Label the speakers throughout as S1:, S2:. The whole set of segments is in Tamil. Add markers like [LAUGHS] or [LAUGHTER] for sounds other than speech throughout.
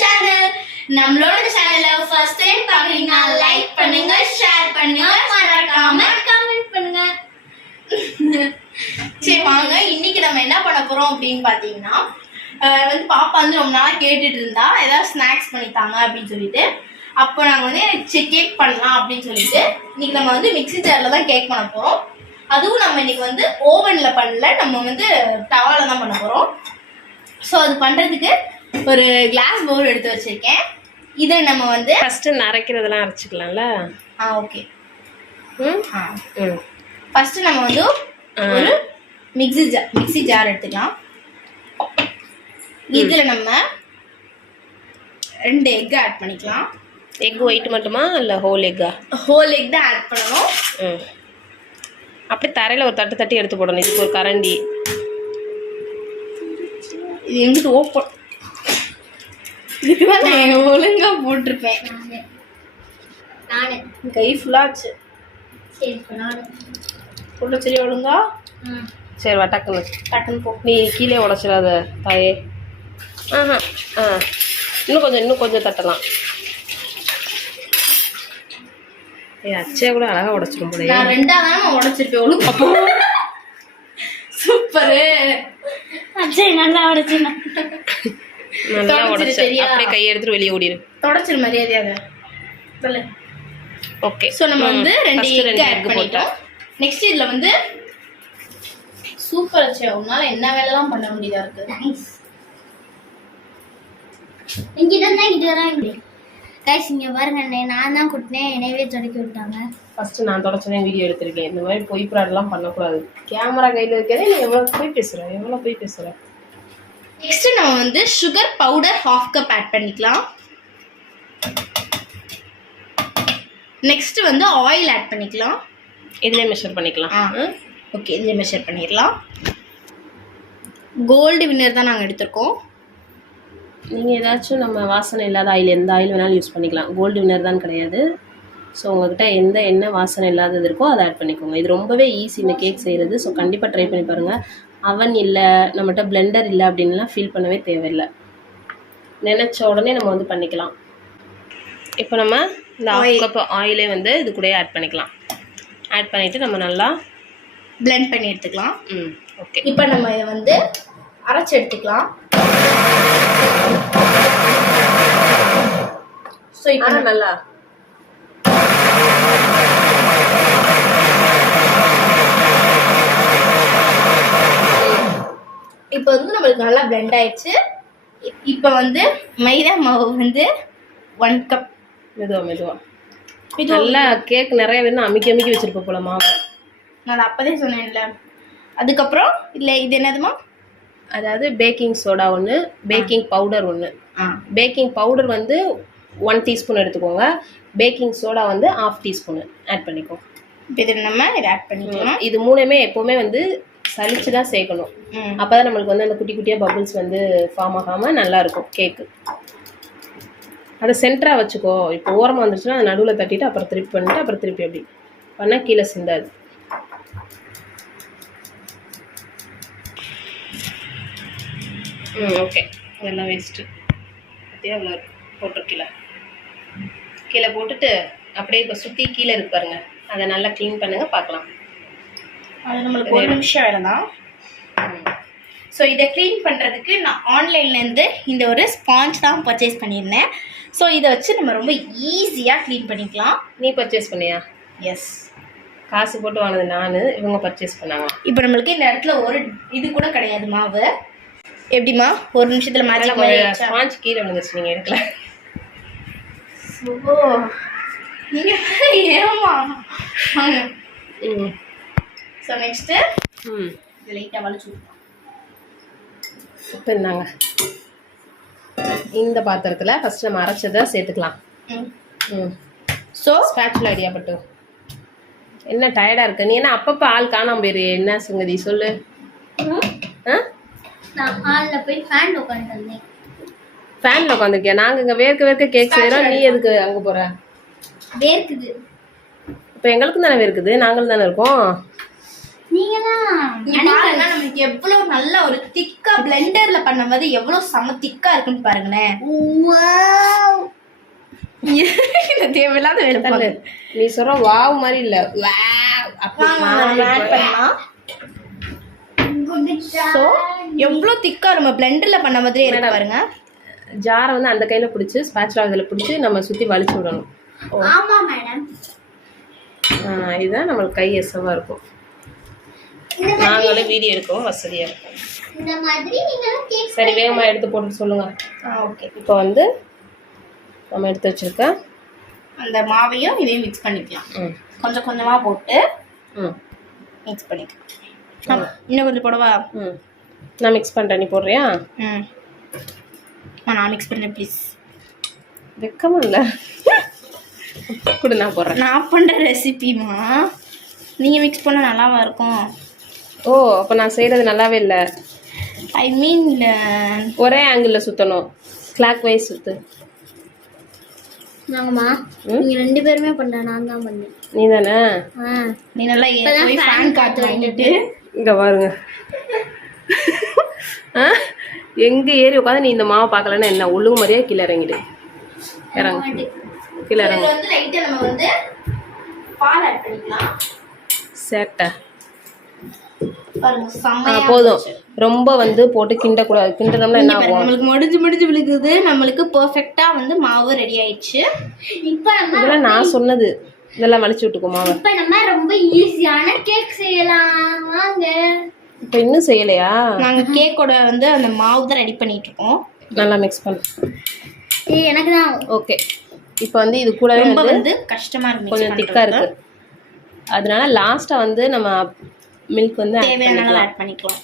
S1: சேனல். நம்மளோட சேனலை ஃபர்ஸ்ட் டைம் பாக்குறீங்கன்னா லைக் பண்ணுங்க ஷேர் பண்ணுங்க. மறக்காம கமெண்ட் பண்ணுங்க. சரி வாங்க. இன்னைக்கு நம்ம என்ன பண்ண போறோம் அப்படின்னு பாத்தீங்கன்னா வந்து பாப்பா வந்து ரொம்ப நாளா கேட்டுட்டு இருந்தா ஏதாவது ஸ்நாக்ஸ் பண்ணித்தாங்க அப்படின்னு சொல்லிட்டு. அப்போ நாங்கள் வந்து சரி கேக் பண்ணலாம் அப்படின்னு சொல்லிட்டு இன்னைக்கு நம்ம வந்து மிக்ஸி ஜாரில் தான் கேக் பண்ண போகிறோம் அதுவும் நம்ம இன்னைக்கு வந்து ஓவனில் பண்ணல நம்ம வந்து டவால தான் பண்ண போகிறோம் ஸோ அது பண்ணுறதுக்கு ஒரு கிளாஸ் பவுல் எடுத்து வச்சிருக்கேன். இதை நம்ம வந்து
S2: ஃபர்ஸ்ட் நரைக்கிறதெல்லாம் அரைச்சிக்கலாம்ல?
S1: ஆ ஓகே
S2: ம்?
S1: ஆ.
S2: ம்.
S1: ஃபர்ஸ்ட் நம்ம வந்து ஒரு மிக்ஸி ஜார் மிக்ஸி ஜார் எடுத்துக்கலாம். இதுல நம்ம ரெண்டு எக் ஆட் பண்ணிக்கலாம்.
S2: எக் ஒயிட் மட்டுமா? இல்லை ஹோல் எக்கா
S1: ஹோல் எக் தான் ஆட் பண்ணணும்.
S2: ம். அப்படியே தரையில் ஒரு தட்டு தட்டி எடுத்து போடணும். இதுக்கு ஒரு கரண்டி.
S1: இது எங்கிட்ட ஓப்பன் நான் ஒழுங்கா போட்டிருப்பேன்.
S3: நானு.
S1: கை ஃபுல்லாச்சு
S3: நானு.
S1: போட்ட சரி ஒழுங்கா?
S3: ம்.
S2: சரி வா டக்குன்னு.
S1: டக்குன்னு போ.
S2: நீ கீழே உடச்சிடாத தாயே. ஆஹா. ஆ. இன்னும் கொஞ்சம் இன்னும் கொஞ்சம் தட்டலாம். ஏ அச்சே கூட அழகாக உடச்சிடும் போலயே.
S1: நான் ரெண்டா தான் உடைச்சிருப்பேன் ஒழுங்கா சூப்பரு.
S3: அஜய் நல்லா உடச்சுண்ணா
S2: நல்லா உடச்ச? அப்படியே கையை எடுத்துட்டு வெளியே ஓடிடு
S1: தொடச்சிரு மரியாதையாக சொல்லு.
S2: ஓகே.
S1: ஸோ நம்ம வந்து ரெண்டு எக் ஆட் பண்ணிட்டோம். நெக்ஸ்ட் இதுல வந்து சூப்பர் அச்சே உன்னால என்ன வேலைலாம் பண்ண வேண்டியதா இருக்கு?
S3: இங்கிட்ட தான் இங்கிட்ட தான் இப்படி கைஸ் இங்கே பாருங்க நான் தான் கொடுத்தேன் என்னையவே தொடக்கி விட்டாங்க.
S2: ஃபர்ஸ்ட் நான் தொடச்சதே வீடியோ எடுத்திருக்கேன். இந்த மாதிரி பொய் ப்ராடெல்லாம் பண்ணக்கூடாது. கேமரா கையில் இருக்கிறதே நீ எவ்வளோ போய் பேசுகிற எவ்வளோ போய் பேசுகிற
S1: நெக்ஸ்ட் நம்ம வந்து sugar powder half cup add பண்ணிக்கலாம். நெக்ஸ்ட் வந்து ஆயில் ஆட் பண்ணிக்கலாம்.
S2: இதுலேயே மெஷர் பண்ணிக்கலாம்.
S1: ஆ ஓகே இதில் மெஷர் பண்ணிடலாம். கோல்டு வின்னர் தான் நாங்கள் எடுத்திருக்கோம்.
S2: நீங்கள் ஏதாச்சும் நம்ம வாசனை இல்லாத ஆயில் எந்த ஆயில் வேணாலும் யூஸ் பண்ணிக்கலாம். கோல்டு வின்னர் தான் கிடையாது. ஸோ உங்ககிட்ட எந்த எண்ணெய் வாசனை இல்லாதது இருக்கோ அதை ஆட் பண்ணிக்கோங்க. இது ரொம்பவே ஈஸி இந்த கேக் செய்கிறது ஸோ கண்டிப்பாக ட்ரை பண்ணி பாருங்கள் அவன் இல்லை நம்மகிட்ட பிளெண்டர் இல்லை அப்படின்லாம் ஃபீல் பண்ணவே தேவையில்லை. நினச்ச உடனே நம்ம வந்து பண்ணிக்கலாம். இப்போ நம்ம இந்த. ஆஃப் கப் ஆயிலே வந்து இது கூட ஆட் பண்ணிக்கலாம். ஆட் பண்ணிவிட்டு நம்ம நல்லா
S1: blend பண்ணி எடுத்துக்கலாம்.
S2: ம் ஓகே
S1: இப்போ நம்ம இதை வந்து அரைச்சு எடுத்துக்கலாம். ஸோ இப்போ
S2: நல்லா
S1: இப்போ வந்து நம்மளுக்கு நல்லா blend ஆயிடுச்சு. இப்போ வந்து மைதா மாவு வந்து ஒன் கப்
S2: மெதுவா மெதுவா.
S1: இது
S2: நல்லா கேக் நிறைய வேணும் அமுக்கி அமுக்கி வச்சிருப்ப போல மாவு.
S1: நான் அப்போதே சொன்னேன்ல. அதுக்கப்புறம் இல்லை இது என்னதுமா?
S2: அதாவது பேக்கிங் சோடா ஒன்று பேக்கிங் பவுடர் ஒன்று
S1: ஆ.
S2: பேக்கிங் பவுடர் வந்து ஒன் டீஸ்பூன் எடுத்துக்கோங்க. பேக்கிங் சோடா வந்து ஆஃப் டீஸ்பூன் ஆட் பண்ணிக்கோ.
S1: இப்போ இதில் நம்ம இதை ஆட் பண்ணிக்கலாம்
S2: இது மூணுமே எப்போவுமே வந்து சலிச்சு தான் சேர்க்கணும். அப்போ தான் நம்மளுக்கு வந்து அந்த குட்டி குட்டியாக பபிள்ஸ் வந்து ஃபார்ம் ஆகாமல் நல்லா இருக்கும் கேக்கு அதை சென்டராக வச்சுக்கோ. இப்போ ஓரமாக வந்துருச்சுன்னா அதை நடுவில் தட்டிட்டு அப்புறம் திருப்பி பண்ணிட்டு அப்புறம் திருப்பி அப்படி. பண்ணால் கீழே சிந்தாது. ம் ஓகே இதெல்லாம் வேஸ்ட்டு பற்றியா அவ்வளோ போட்டு கீழே கீழே போட்டுட்டு அப்படியே இப்போ சுற்றி கீழே இருக்கு பாருங்க. அதை நல்லா க்ளீன் பண்ணுங்க பார்க்கலாம்.
S1: அது நம்மளுக்கு ஒரு நிமிஷம் வேலை தான் ஸோ இதை க்ளீன் பண்ணுறதுக்கு நான் ஆன்லைன்லேருந்து இந்த ஒரு ஸ்பாஞ்ச் தான் பர்ச்சேஸ் பண்ணியிருந்தேன். ஸோ இதை வச்சு நம்ம ரொம்ப ஈஸியாக க்ளீன் பண்ணிக்கலாம்.
S2: நீ பர்ச்சேஸ் பண்ணியா?
S1: எஸ்
S2: காசு போட்டு வாங்கினது நான் இவங்க பர்ச்சேஸ் பண்ணாங்க.
S1: இப்போ நம்மளுக்கு இந்த இடத்துல ஒரு இது கூட கிடையாது மாவு. எப்படிம்மா? ஒரு நிமிஷத்தில் மேட்ச்?
S2: ஸ்பாஞ்ச் கீழே விழுந்துச்சு நீங்கள் எடுக்கல.
S1: நீங்க ஏமா ஸோ நெக்ஸ்ட்டு லைட்டாக வலிச்சு.
S2: இப்போ இருந்தாங்க இந்த பாத்திரத்தில் ஃபஸ்ட் நம்ம அரைச்சதை சேர்த்துக்கலாம்.
S1: ம். ஸோ
S2: ஸ்பேச்சுல ஐடியா பட்டு. என்ன டயர்டாக இருக்க நீ? என்ன அப்பப்போ ஆள் காணாம போயிரு. என்ன சங்கதி சொல்லு. ஆ?
S3: நான் ஹாலில் போய் ஃபேன் உட்காந்துட்டு வந்தேன்.
S2: ஃபேனில் உட்காந்துருக்கியா நாங்கள் இங்கே வேர்க்க வேர்க்க கேக் செய்கிறோம் நீ எதுக்கு அங்கே போகிற
S3: வேர்க்குது.
S2: இப்போ எங்களுக்கும் தானே வேர்க்குது? நாங்களும் தானே இருக்கோம்.
S1: இங்க பாருங்க நம்மளுக்கு எவ்வளவு நல்ல ஒரு திக்கா பிளெண்டர்ல பண்ணும்போது எவ்வளவு செம திக்கா இருக்குன்னு பாருங்களேன். தேவையில்லாத வேலை
S2: நீ சொல்ற வாவ் மாதிரி இல்ல.
S1: ஸோ எவ்வளோ திக்கா நம்ம பிளெண்டர்ல பண்ண மாதிரியே இருக்கு பாருங்க.
S2: ஜாரை வந்து அந்த கையில பிடிச்சி ஸ்பேச்சுலா இதில் பிடிச்சி நம்ம சுத்தி வலிச்சு விடணும்.
S3: ஆமா மேடம்
S2: ஆ, இதுதான் நம்மளுக்கு கை எசவா இருக்கும். நாங்களும் வீடியோ எடுக்கவும் வசதியா இருக்கும்.
S3: இந்த மாதிரி
S2: சரி வேகமா எடுத்து போட்டு சொல்லுங்க.
S1: ஓகே.
S2: இப்போ வந்து நம்ம எடுத்து வச்சிருக்க
S1: அந்த மாவையும் இதையும் மிக்ஸ் பண்ணிக்கலாம்.
S2: ம்.
S1: கொஞ்சம் கொஞ்சமா போட்டு
S2: ம்.
S1: மிக்ஸ் பண்ணிக்கலாம். ஆ, இன்னும் கொஞ்சம் போடவா?
S2: ம். நான் மிக்ஸ் பண்ணுறேன் நீ போடுறியா?
S1: ம். ஆ, நான் மிக்ஸ் பண்ணுறேன் ப்ளீஸ்
S2: வெக்கமா இல்லை. கொடு நான் போடுறேன்.
S1: நான் பண்ணுற ரெசிபிமா நீங்கள் மிக்ஸ் பண்ண நல்லாவா இருக்கும்?
S2: ஓ அப்போ நான் செய்கிறது நல்லாவே இல்லை.
S1: ஐ மீன்
S2: ஒரே ஆங்கிளில் சுற்றணும் கிளாக் வைஸ் சுற்று
S3: நாங்கம்மா? நீங்க ரெண்டு பேருமே பண்ண நான் தான் பண்ணேன்.
S2: நீ தானே
S3: ஆ.
S1: நீ நல்லா போய்
S3: fan
S1: ஃபேன் காற்று வாங்கிட்டு.
S2: இங்கே பாருங்க. ஆ? எங்கே ஏறி உட்காந்து நீ இந்த மாவை பார்க்கலன்னா என்ன? ஒழுங்கு மாதிரியே கீழே இறங்கிடு. இறங்கு. கீழே இறங்கு.
S1: வந்து லைட்டாக நம்ம வந்து பால் ஆட் பண்ணிக்கலாம்.
S2: சேட்டை. போதும். ரொம்ப வந்து போட்டு கிண்டக்கூடாது கிண்டனம்னா என்ன ஆகும்?
S1: நம்மளுக்கு முடிஞ்சு முடிஞ்சு விழுகுது. நம்மளுக்கு பெர்ஃபெக்ட்டா வந்து மாவு ரெடி ஆயிடுச்சு.
S3: இப்ப
S2: இதெல்லாம் நான் சொன்னது. இதெல்லாம் வலிச்சு விட்டுக்கோ மாவை
S3: இப்ப நம்ம ரொம்ப ஈஸியான கேக் செய்யலாம். வாங்க.
S2: இப்போ இன்னும் செய்யலையா?
S1: நாங்க கேக்கோட வந்து அந்த மாவு தான் ரெடி பண்ணிட்டு இருக்கோம்.
S2: நல்லா மிக்ஸ் பண்ணு.
S3: ஏய் எனக்கு தான்.
S2: ஓகே இப்போ வந்து இது கூடவே
S1: ரொம்ப
S2: வந்து
S1: கஷ்டமா இருக்கு
S2: கொஞ்சம்
S1: பண்றதுக்கு.
S2: இருக்கு. அதனால லாஸ்ட்டாக வந்து நம்ம மில்க் வந்து
S1: தேவையான ஆட் பண்ணிக்கலாம்.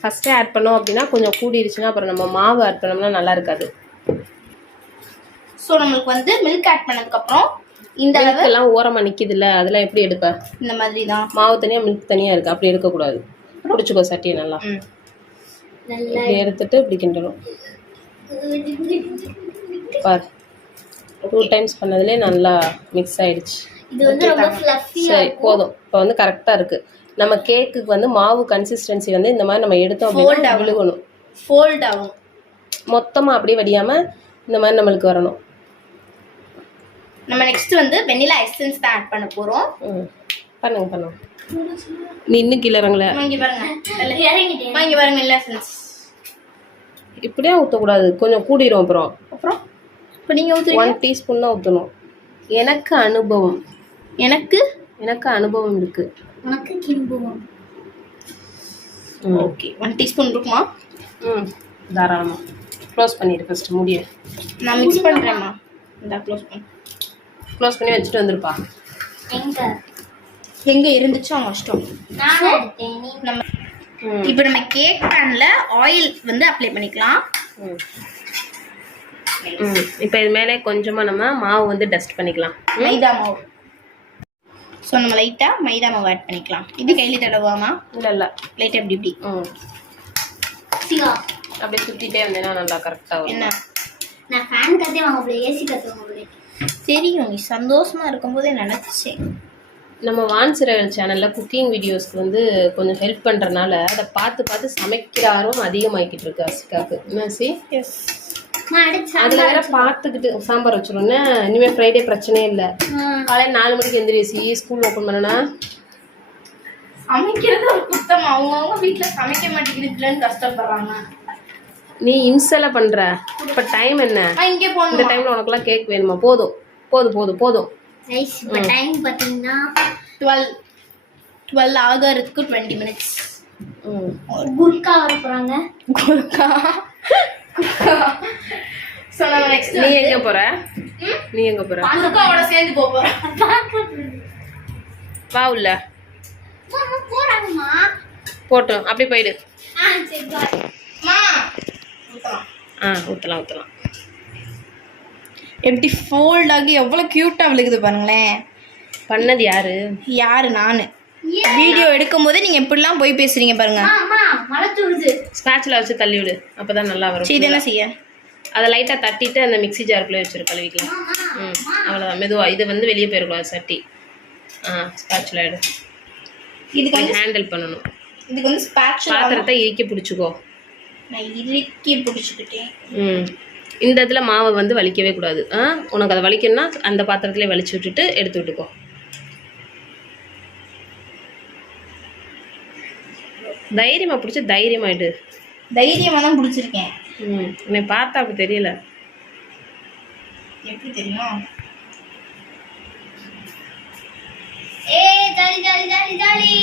S2: ஃபஸ்ட்டே ஆட் பண்ணோம் அப்படின்னா கொஞ்சம் கூடிருச்சுன்னா அப்புறம் நம்ம மாவு ஆட் பண்ணோம்னா நல்லா இருக்காது.
S1: ஸோ நம்மளுக்கு வந்து மில்க் ஆட் பண்ணதுக்கு அப்புறம் இந்த அளவு
S2: மில்க் எல்லாம் ஓரமாக நிற்கிதுல்ல அதெல்லாம் எப்படி எடுப்ப?
S1: இந்த மாதிரி தான்
S2: மாவு தனியாக மில்க் தனியாக இருக்குது அப்படி எடுக்கக்கூடாது. பிடிச்சிக்கோ சட்டியை நல்லா. எடுத்துட்டு இப்படி கிண்டணும். பார். டூ டைம்ஸ் பண்ணதுலேயே நல்லா மிக்ஸ் ஆயிடுச்சு.
S3: இது வந்து ரொம்ப ஃப்ளஃபியா
S2: சரி போதும். இப்போ வந்து கரெக்டாக இருக்குது நம்ம கேக்குக்கு வந்து மாவு கன்சிஸ்டன்சி வந்து இந்த மாதிரி நம்ம எடுத்தோம் அப்படின்னா
S1: ஆகணும்.
S2: விழுகணும்.
S1: ஃபோல்ட் ஆகும்.
S2: மொத்தமாக அப்படியே வடியாமல் இந்த மாதிரி நம்மளுக்கு வரணும்.
S1: நம்ம நெக்ஸ்ட் வந்து வெனிலா எசன்ஸ் தான் ஆட் பண்ண போறோம்.
S2: ம். பண்ணுங்க பண்ணுங்க. நீ இன்னும் கீழே இறங்கல.
S1: இங்க பாருங்க. இங்க பாருங்க வெனிலா எசன்ஸ்
S2: இப்படியே ஊற்றக்கூடாது கொஞ்சம் கூடிரும் அப்புறம்.
S1: அப்புறம்? இப்போ நீங்க ஊத்துறீங்க?
S2: ஒன் டீஸ்பூன் தான் ஊற்றணும் எனக்கு அனுபவம்.
S1: எனக்கு?
S2: எனக்கு அனுபவம் இருக்கு.
S3: உனக்கு கிம்புவோம்
S2: ம்.
S1: ஓகே. ஒன் டீஸ்பூன் இருக்குமா?
S2: ம். தாராளமாக க்ளோஸ் பண்ணிடு ஃபஸ்ட்டு முடிய
S1: நான் மிக்ஸ் பண்றேம்மா. இந்த க்ளோஸ் பண்ணு.
S2: க்ளோஸ் பண்ணி வச்சுட்டு வந்துருப்பா.
S3: எங்க?
S1: எங்க இருந்துச்சோ அவங்க இஷ்டம்.
S3: நான் எடுத்தேன் நீ?
S1: நம்ம
S2: ம்.
S1: இப்போ நம்ம கேக் பேன்ல ஆயில் வந்து அப்ளை பண்ணிக்கலாம்.
S2: இப்போ இது மேலே கொஞ்சமாக நம்ம மாவு வந்து டஸ்ட் பண்ணிக்கலாம்.
S1: மைதா மாவு. ஸோ நம்ம லைட்டா மைதா மாவு ஆட் பண்ணிக்கலாம். இது கையில தடவாமா
S2: இல்லை இல்லை.
S1: லைட்டா இப்படி இப்படி?
S2: ம்.
S3: சிவா.
S2: அப்படியே சுற்றிட்டே வந்தேன்னா நல்லா கரெக்டாக வரும்.
S1: என்ன?
S3: நான் ஃபேன் கத்தே வாங்க ஏசி கத்த போல.
S1: தெரியும் நீ சந்தோஷமா இருக்கும்போதே நினைச்சேன்
S2: நம்ம வான்சிரகல் சேனலில் குக்கிங் வீடியோஸ்க்கு வந்து கொஞ்சம் ஹெல்ப் பண்ணுறனால அதை பார்த்து பார்த்து சமைக்கிற ஆர்வம் அதிகமாகிக்கிட்டு இருக்கு அசிகாக்கு என்ன சி?
S1: எஸ்
S2: அதில் வேற பார்த்துக்கிட்டு சாம்பார் வச்சிருவோன்னே இனிமேல் ஃப்ரைடே பிரச்சனையே இல்லை. காலையில் நாலு மணிக்கு எந்திரிசி ஸ்கூல் ஓப்பன் பண்ணனா?
S1: சமைக்கிறது ஒரு குத்தம். அவங்கவுங்க வீட்டுல சமைக்க மாட்டேங்குதுலன்னு கஷ்டப்படுறாங்க.
S2: நீ இன்சலை பண்ணுற இப்போ டைம் என்ன?
S1: இங்கே
S2: இந்த
S1: போகணும்
S2: டைமில் உனக்குலாம் கேக் வேணுமா? போதும். போதும் போதும் போதும்.
S3: ரைஸ் இப்போ டைம் பார்த்தீங்கன்னா
S1: டுவெல் டுவெல் ஆகிறதுக்கு டுவெண்ட்டி மினிட்ஸ்
S3: குர்கா வர போகிறாங்க
S1: நெக்ஸ்ட் [LAUGHS]
S2: நீ எங்கே போகிற நீ எங்கே போகிற
S1: குறுக்காவோட சேர்ந்து போக போகிறோம்
S2: வா உள்ள. போட்டோம். அப்படியே போயிடு.
S3: ஆ
S2: ஊற்றலாம் ஊற்றலாம்
S1: எப்படி ஃபோல்ட் ஆகி எவ்வளோ க்யூட்டாக விழுகுது பாருங்களேன்.
S2: பண்ணது யாரு?
S1: யாரு? நானு. வீடியோ எடுக்கும் போதே நீங்க எப்படிலாம் போய் பேசுறீங்க பாருங்க.
S2: ஸ்பேட்சில் வச்சு தள்ளி விடு. அப்போ தான் நல்லா வரும்
S1: இது என்ன செய்ய?
S2: அதை லைட்டாக தட்டிட்டு அந்த மிக்ஸி ஜாருக்குள்ளே வச்சிரு கழுவிக்கலாம். ம் அவ்வளோதான் மெதுவாக இது வந்து வெளியே போயிடக்கூடாது சட்டி. ஆ ஸ்பேட்சில் எடு.
S1: இதுக்கு வந்து
S2: ஹேண்டில் பண்ணணும்.
S1: இதுக்கு வந்து ஸ்பேச்சுலா
S2: பாத்திரத்தை இறுக்கி பிடிச்சிக்கோ.
S1: நான் இறுக்கி பிடிச்சிக்கிட்டேன்.
S2: ம். இந்த இதில் மாவை வந்து வலிக்கவே கூடாது. ஆ உனக்கு அதை வலிக்கணும்னா அந்த பாத்திரத்திலே வலிச்சு விட்டுட்டு எடுத்து விட்டுக்கோ. தைரியமா பிடிச்சி தைரியமாயிடு
S1: தைரியமா தான் பிடிச்சிருக்கேன்.
S2: ம் என்னை பார்த்தா அப்படி தெரியல.
S1: எப்படி தெரியும்?
S3: ஏ ஜாலி ஜாலி ஜாலி ஜாலி.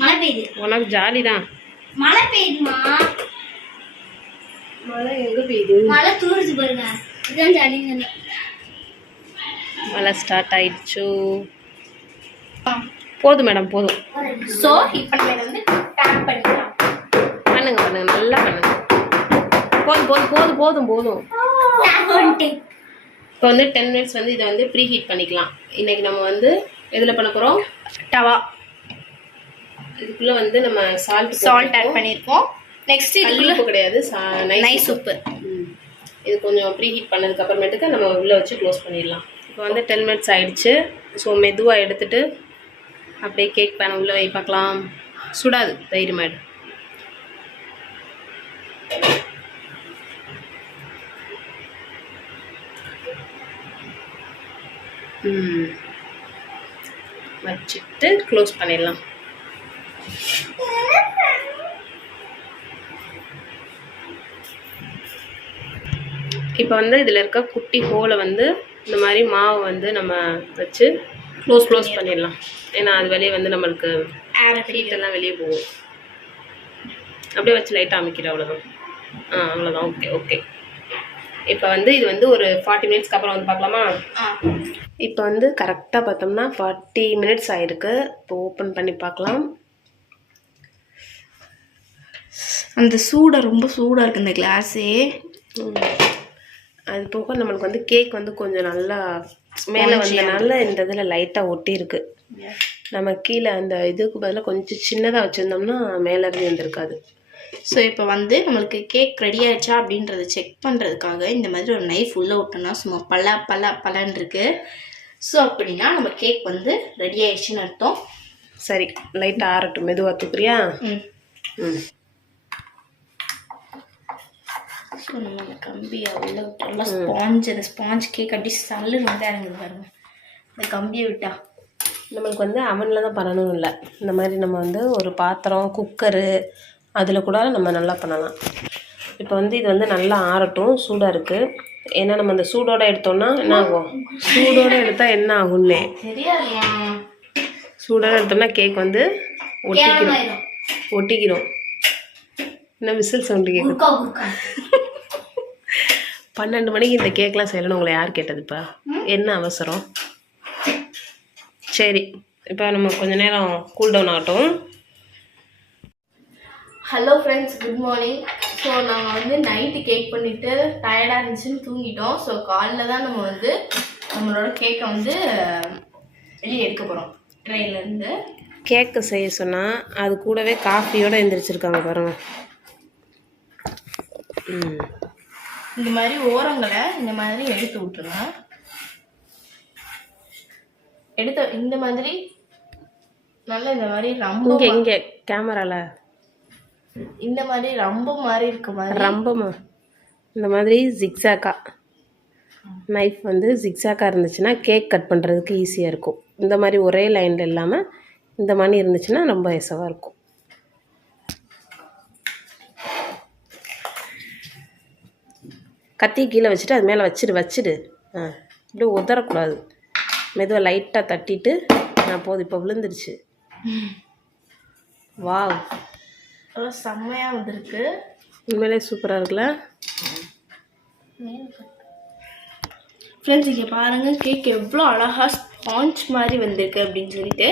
S3: மழை பெய்யுது.
S2: உனக்கு ஜாலி தான்
S3: மழை பெய்யுதுமா?
S2: மழை எங்கே பெய்யுது?
S3: மழை தூருது பாருங்க. இதுதான் ஜாலின்னு சொன்னேன்.
S2: மழை ஸ்டார்ட் ஆயிடுச்சு? போதும் மேடம் போதும்.
S1: ஸோ இப்போ நம்ம வந்து டேப் பண்ணிக்கலாம்.
S2: பண்ணுங்க பண்ணுங்க நல்லா பண்ணுங்க. போதும் போதும் போதும் போதும் போதும். இப்போ வந்து டென் மினிட்ஸ் வந்து இதை வந்து ப்ரீ ஹீட் பண்ணிக்கலாம். இன்னைக்கு நம்ம வந்து எதில் பண்ண போகிறோம்
S1: டவா
S2: இதுக்குள்ளே வந்து நம்ம சால்ட்
S1: சால்ட் ஆட் பண்ணியிருக்கோம் நெக்ஸ்ட் இதுக்குள்ள
S2: கிடையாது நைஸ்
S1: நைஸ் உப்பு.
S2: இது கொஞ்சம் ப்ரீ ஹீட் பண்ணதுக்கு அப்புறமேட்டுக்கு நம்ம உள்ளே வச்சு க்ளோஸ் பண்ணிடலாம். இப்போ வந்து டென் மினிட்ஸ் ஆயிடுச்சு. ஸோ மெதுவாக எடுத்துட்டு அப்படியே கேக் பேன் உள்ளே வை பார்க்கலாம். சுடாது தைரியமாயிடு வச்சுட்டு க்ளோஸ் பண்ணிடலாம். இப்போ வந்து இதில் இருக்க குட்டி ஹோலை வந்து இந்த மாதிரி மாவை வந்து நம்ம வச்சு க்ளோஸ் க்ளோஸ் பண்ணிடலாம். ஏன்னா அது வெளியே வந்து நம்மளுக்கு
S1: ஏர்
S2: ஹீட் எல்லாம் வெளியே போகும். அப்படியே வச்சு லைட்டாக அமைக்கிற அவ்வளோதான் ஆ அவ்வளோதான் ஓகே ஓகே இப்போ வந்து இது வந்து ஒரு ஃபார்ட்டி மினிட்ஸ்க்கு அப்புறம் வந்து பார்க்கலாமா? இப்போ வந்து கரெக்டாக பார்த்தோம்னா ஃபார்ட்டி மினிட்ஸ் ஆயிருக்கு. இப்போ ஓப்பன் பண்ணி பார்க்கலாம்.
S1: அந்த சூடை ரொம்ப சூடாக இருக்கு இந்த கிளாஸே.
S2: அது போக நம்மளுக்கு வந்து கேக் வந்து கொஞ்சம் நல்லா மேலே வந்தனால இந்த இதில் லைட்டாக ஒட்டி இருக்கு நம்ம கீழே அந்த இதுக்கு பதிலாக கொஞ்சம் சின்னதாக வச்சுருந்தோம்னா மேலே இருந்து வந்திருக்காது.
S1: ஸோ இப்போ வந்து நம்மளுக்கு கேக் ரெடி ஆயிடுச்சா அப்படின்றத செக் பண்ணுறதுக்காக இந்த மாதிரி ஒரு நைஃப் உள்ளே விட்டோம்னா சும்மா பல பல பலன் இருக்கு. ஸோ அப்படின்னா நம்ம கேக் வந்து ரெடி ஆயிடுச்சுன்னு அர்த்தம்.
S2: சரி லைட்டாக ஆறட்டும். மெதுவாக தூக்குறியா?
S1: ம்.
S2: ம்.
S1: ஸோ நம்ம அந்த கம்பியை உள்ள விட்டோம்னா ஸ்பாஞ்ச் அந்த ஸ்பாஞ்ச் கேக் அப்படி சல்லு வந்து இறங்குது பாருங்க. இந்த கம்பியை விட்டா.
S2: நம்மளுக்கு வந்து அவனில் தான் பண்ணணும் இல்லை. இந்த மாதிரி நம்ம வந்து ஒரு பாத்திரம் குக்கரு அதில் கூட நம்ம நல்லா பண்ணலாம். இப்போ வந்து இது வந்து நல்லா ஆறட்டும் சூடாக இருக்குது ஏன்னா நம்ம அந்த சூடோட எடுத்தோம்னா என்ன ஆகும்? சூடோட எடுத்தால் என்ன ஆகும்னே. சூடாக எடுத்தோம்னா கேக் வந்து ஒட்டிக்கிறோம் ஒட்டிக்கிறோம் என்ன விசில் சவுண்டு கேட்குது பன்னெண்டு மணிக்கு இந்த கேக்லாம் செய்யணும்னு உங்களை யார் கேட்டதுப்பா? என்ன அவசரம்? சரி இப்போ நம்ம கொஞ்ச நேரம் கூல் டவுன் ஆகட்டும்.
S1: Hello friends good morning so நாங்கள் வந்து நைட்டு கேக் பண்ணிவிட்டு டயர்டாக இருந்துச்சுன்னு தூங்கிட்டோம். ஸோ காலைல தான் நம்ம வந்து நம்மளோட கேக்கை வந்து வெளியே எடுக்க போகிறோம் ட்ரெயின்லேருந்து
S2: கேக்கு செய்ய சொன்னால் அது கூடவே காஃபியோட எந்திரிச்சிருக்காங்க பாருங்க. ம்.
S1: இந்த மாதிரி ஓரங்களை இந்த மாதிரி எடுத்து விட்டுருங்க எடுத்த இந்த மாதிரி நல்லா இந்த மாதிரி ரொம்ப
S2: இங்கே இங்கே கேமராவில்
S1: இந்த மாதிரி ரொம்ப மாதிரி இருக்க மாதிரி.
S2: ரம்பமா இந்த மாதிரி ஜிக்ஸாக்கா நைஃப் வந்து ஜிக்ஸாக்கா இருந்துச்சுன்னா கேக் கட் பண்ணுறதுக்கு ஈஸியாக இருக்கும். இந்த மாதிரி ஒரே லைனில் இல்லாமல் இந்த மாதிரி இருந்துச்சுன்னா ரொம்ப எசவாக இருக்கும். கத்தி கீழே வச்சுட்டு அது மேலே வச்சிடு வச்சிடு ஆ இப்படி உதறக்கூடாது. மெதுவாக லைட்டாக தட்டிட்டு நான் போதும் இப்போ விழுந்துருச்சு. வாவ்.
S1: நல்லா செம்மையாக வந்திருக்கு.
S2: உண்மையிலே சூப்பராக இருக்குல்ல?
S1: ஃப்ரெண்ட்ஸ் இங்கே பாருங்கள் கேக் எவ்வளோ அழகாக ஸ்பாஞ்ச் மாதிரி வந்திருக்கு அப்படின்னு சொல்லிட்டு.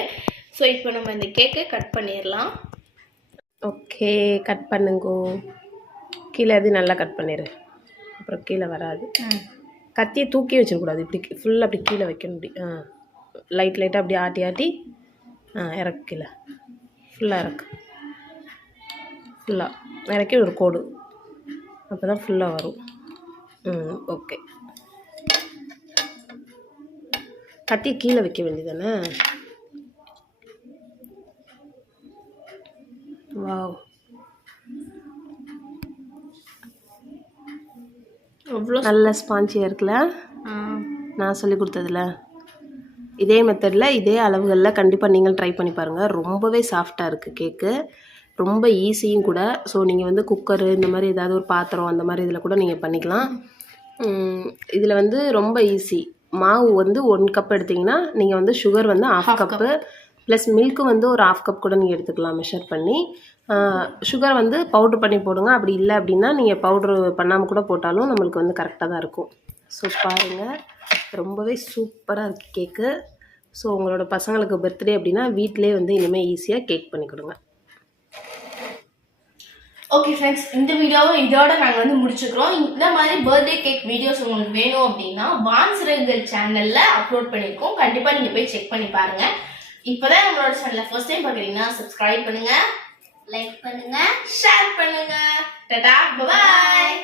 S1: ஸோ இப்போ நம்ம இந்த கேக்கை கட் பண்ணிடலாம்.
S2: ஓகே கட் பண்ணுங்கோ. கீழே அது நல்லா கட் பண்ணிடு அப்புறம் கீழே வராது. கத்தியை தூக்கி வச்சிடக்கூடாது. இப்படி ஃபுல்லாக அப்படி கீழே வைக்கணும். இப்படி ஆ லைட் லைட்டாக அப்படி ஆட்டி ஆட்டி ஆ இறக்கு கீழே ஃபுல்லாக இறக்கு. ஃபுல்லாக இறக்கி ஒரு கோடு. அப்போ தான் ஃபுல்லாக வரும். ம் ஓகே கத்தியை கீழே வைக்க வேண்டியதானே வாவ்
S1: அவ்வளோ
S2: நல்ல ஸ்பாஞ்சியாக இருக்குல்ல? நான் சொல்லி கொடுத்ததுல. இதே மெத்தடில் இதே அளவுகளில் கண்டிப்பாக நீங்கள் ட்ரை பண்ணி பாருங்கள் ரொம்பவே சாஃப்டாக இருக்குது கேக்கு ரொம்ப ஈஸியும் கூட. ஸோ நீங்கள் வந்து குக்கரு இந்த மாதிரி ஏதாவது ஒரு பாத்திரம் அந்த மாதிரி இதில் கூட நீங்கள் பண்ணிக்கலாம். இதில் வந்து ரொம்ப ஈஸி மாவு வந்து ஒன் கப் எடுத்திங்கன்னா நீங்கள் வந்து சுகர் வந்து ஆஃப் கப்பு ப்ளஸ் மில்க்கு வந்து ஒரு ஆஃப் கப் கூட நீங்கள் எடுத்துக்கலாம் மெஷர் பண்ணி. சுகர் வந்து பவுட்ரு பண்ணி போடுங்க. அப்படி இல்லை அப்படின்னா நீங்கள் பவுட்ரு பண்ணாமல் கூட போட்டாலும் நம்மளுக்கு வந்து கரெக்டாக தான் இருக்கும். ஸோ பாருங்கள் ரொம்பவே சூப்பராக இருக்குது கேக்கு ஸோ உங்களோட பசங்களுக்கு பர்த்டே அப்படின்னா வீட்டிலே வந்து இனிமேல் ஈஸியாக கேக் பண்ணி கொடுங்க.
S1: ஓகே ஃப்ரெண்ட்ஸ் இந்த வீடியோவும் இதோட நாங்கள் வந்து முடிச்சுக்கிறோம். இந்த மாதிரி பர்த்டே கேக் வீடியோஸ் உங்களுக்கு வேணும் அப்படின்னா வான்சிறகுகள் சேனலில் அப்லோட் பண்ணியிருக்கோம் கண்டிப்பாக நீங்கள் போய் செக் பண்ணி பாருங்க. இப்போதான் நம்மளோட சேனலில் ஃபர்ஸ்ட் டைம் பார்க்குறீங்கன்னா சப்ஸ்கிரைப் பண்ணுங்கள்
S3: லைக் பண்ணுங்க.
S1: ஷேர் பண்ணுங்க. Tata bye